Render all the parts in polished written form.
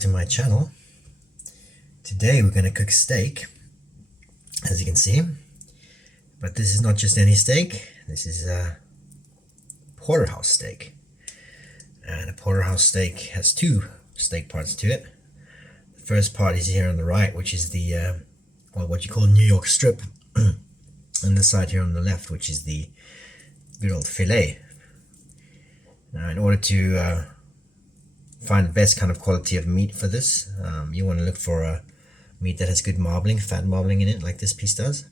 back to my channel. Today we're going to cook steak, as you can see, but this is not just any steak. This is a porterhouse steak, and a porterhouse steak has two steak parts to it. The first part is here on the right, which is the what you call New York strip, and the side here on the left, which is the good old fillet. Now, in order to find the best kind of quality of meat for this, you want to look for a meat that has good marbling, fat marbling in it, like this piece does.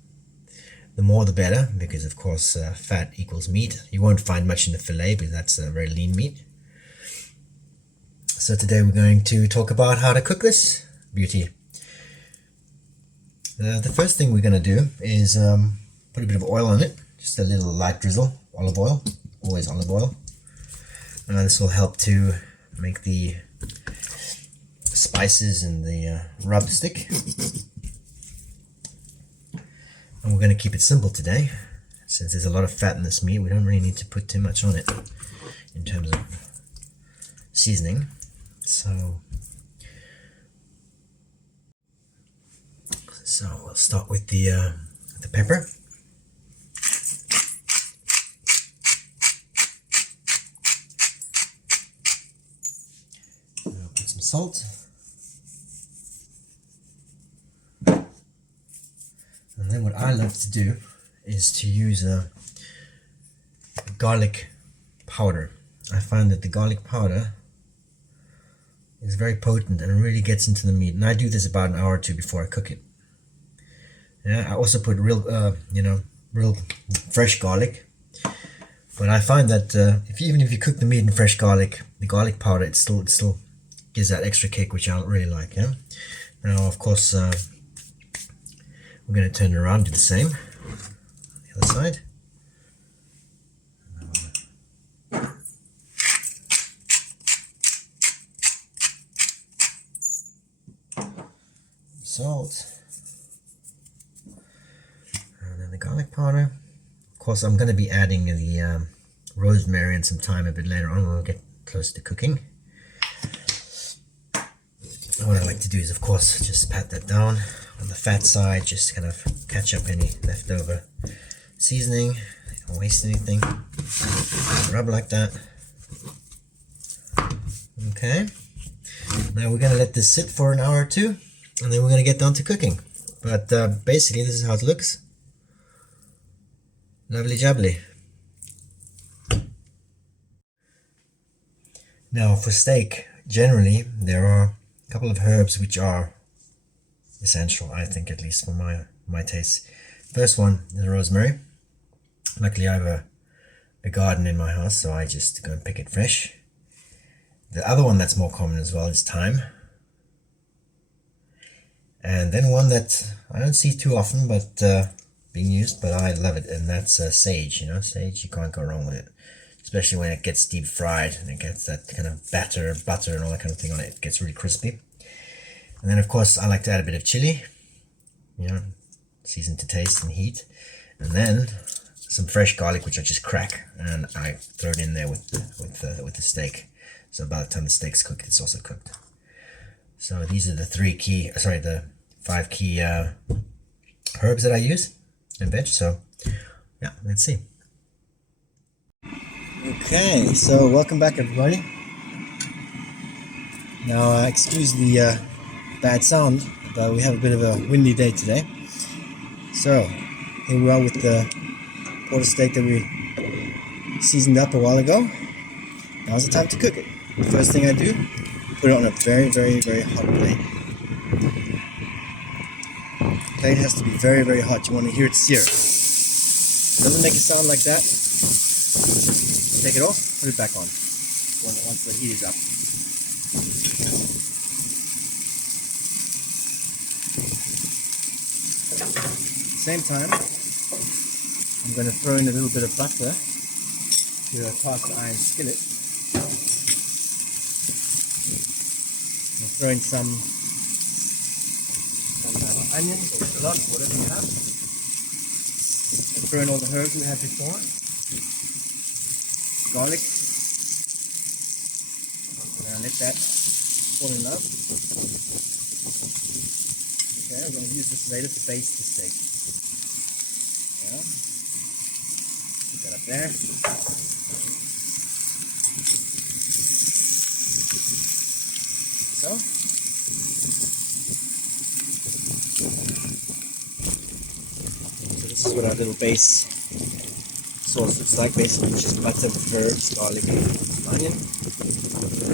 The more the better, because of course fat equals meat. You won't find much in the fillet, because that's a very lean meat. So today we're going to talk about how to cook this beauty. The first thing we're going to do is put a bit of oil on it, just a little light drizzle, olive oil, always olive oil. This will help to make the spices and the rub stick. And we're going to keep it simple today. Since there's a lot of fat in this meat, we don't really need to put too much on it in terms of seasoning. So we'll start with the pepper. I'll put some salt. And then what I love to do is to use a garlic powder. I find that the garlic powder is very potent and really gets into the meat. And I do this about an hour or two before I cook it. Yeah, I also put real fresh garlic. But I find that even if you cook the meat in fresh garlic, the garlic powder, it still gives that extra kick, which I really like. Yeah. Now, of course, we're going to turn it around, do the same on the other side. Salt. And then the garlic powder. Of course, I'm going to be adding the rosemary and some thyme a bit later on when we get close to cooking. What I like to do is, of course, just pat that down on the fat side, just kind of catch up any leftover seasoning. Don't waste anything. Rub like that. Okay. Now we're going to let this sit for an hour or two, and then we're going to get down to cooking. But basically, this is how it looks. Lovely jubbly. Now for steak, generally there are a couple of herbs which are essential, I think, at least for my taste. First one is rosemary. Luckily I have a garden in my house, so I just go and pick it fresh. The other one that's more common as well is thyme. And then one that I don't see too often but being used, but I love it, and that's sage. Sage, you can't go wrong with it, especially when it gets deep fried and it gets that kind of butter and all that kind of thing on it. It gets really crispy. And then, of course, I like to add a bit of chili, seasoned to taste and heat. And then some fresh garlic, which I just crack, and I throw it in there with the steak. So by the time the steak's cooked, it's also cooked. So these are the 5 key herbs that I use and veg. So yeah, let's see. Okay, so welcome back, everybody. Now, excuse the bad sound, but we have a bit of a windy day today. So here we are with the porter steak that we seasoned up a while ago. Now's the time to cook it. The first thing I do, put it on a very, very, very hot plate. The plate has to be very, very hot. You want to hear it sear. It doesn't make a sound like that. Take it off, put it back on once the heat is up. Same time, I'm going to throw in a little bit of butter to a cast iron skillet. I'll throw in some onions or shallots, whatever you have. I'll throw in all the herbs we had before. Garlic. And I'll let that fall in love. Okay, I'm going to use this later to baste the steak. Yeah. Put that up there. So. So this is what our little base sauce looks like. Basically it's just butter with herbs, garlic, onion,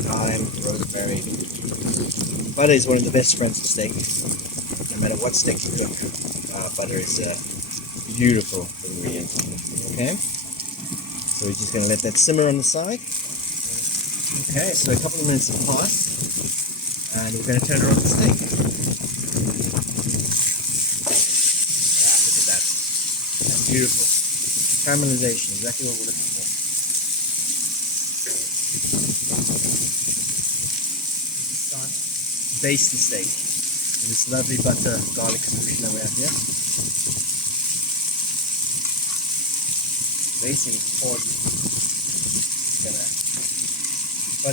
thyme, rosemary. Butter is one of the best friends of steak. No matter what steak you cook, butter is a beautiful ingredient. Okay, so we're just going to let that simmer on the side. Okay, so a couple of minutes have passed, and we're going to turn around the steak. Yeah, look at that. That's beautiful. Caramelization, exactly what we're looking for. Start to baste the steak with this lovely butter garlic solution that we have here. Basting is important. All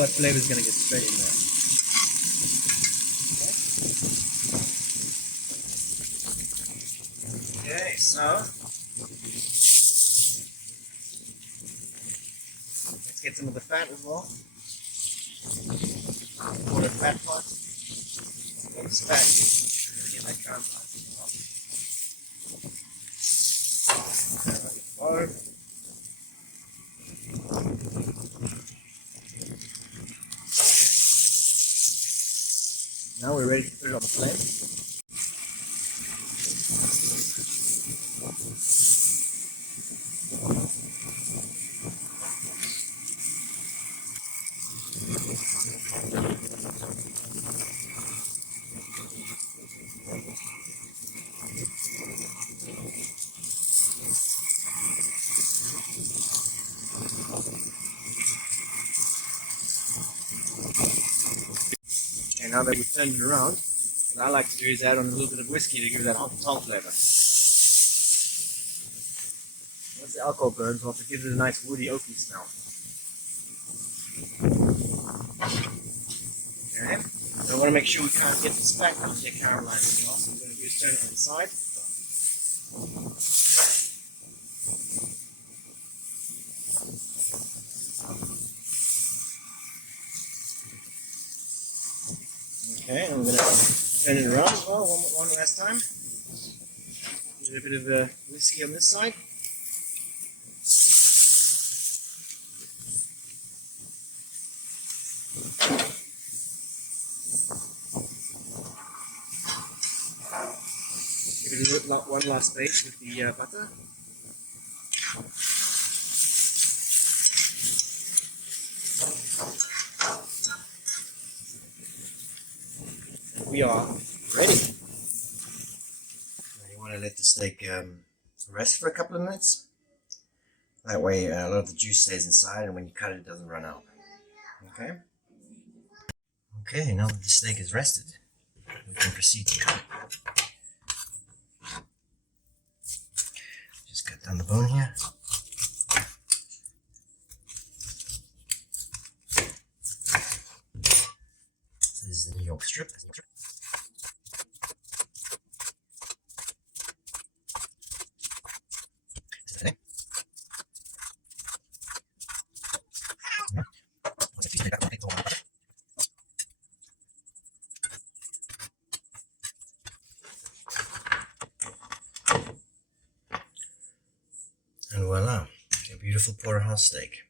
that flavor is gonna get straight in there. Okay, so let's get some of the fat as well. Pour the fat part. It's fat. Get that caramelized as well. Butter. Now we're ready to put it on the flame. And now that we've turned it around, what I like to do is add on a little bit of whiskey to give it that hot and tart flavor. Once the alcohol burns off, it gives it a nice woody, oaky smell. Okay, so I want to make sure we can't get this fat onto the caramelizing as well, so what I'm going to do is turn it on the side. Okay, and I'm going to turn it around as well one last time. A little bit of whiskey on this side. Give it one last base with the butter. We are ready. Now you want to let the steak rest for a couple of minutes. That way a lot of the juice stays inside, and when you cut it, it doesn't run out. Okay? Okay, now that the steak is rested, we can proceed to cut it. Just cut down the bone here. So this is the New York strip. And voila, a beautiful porterhouse steak.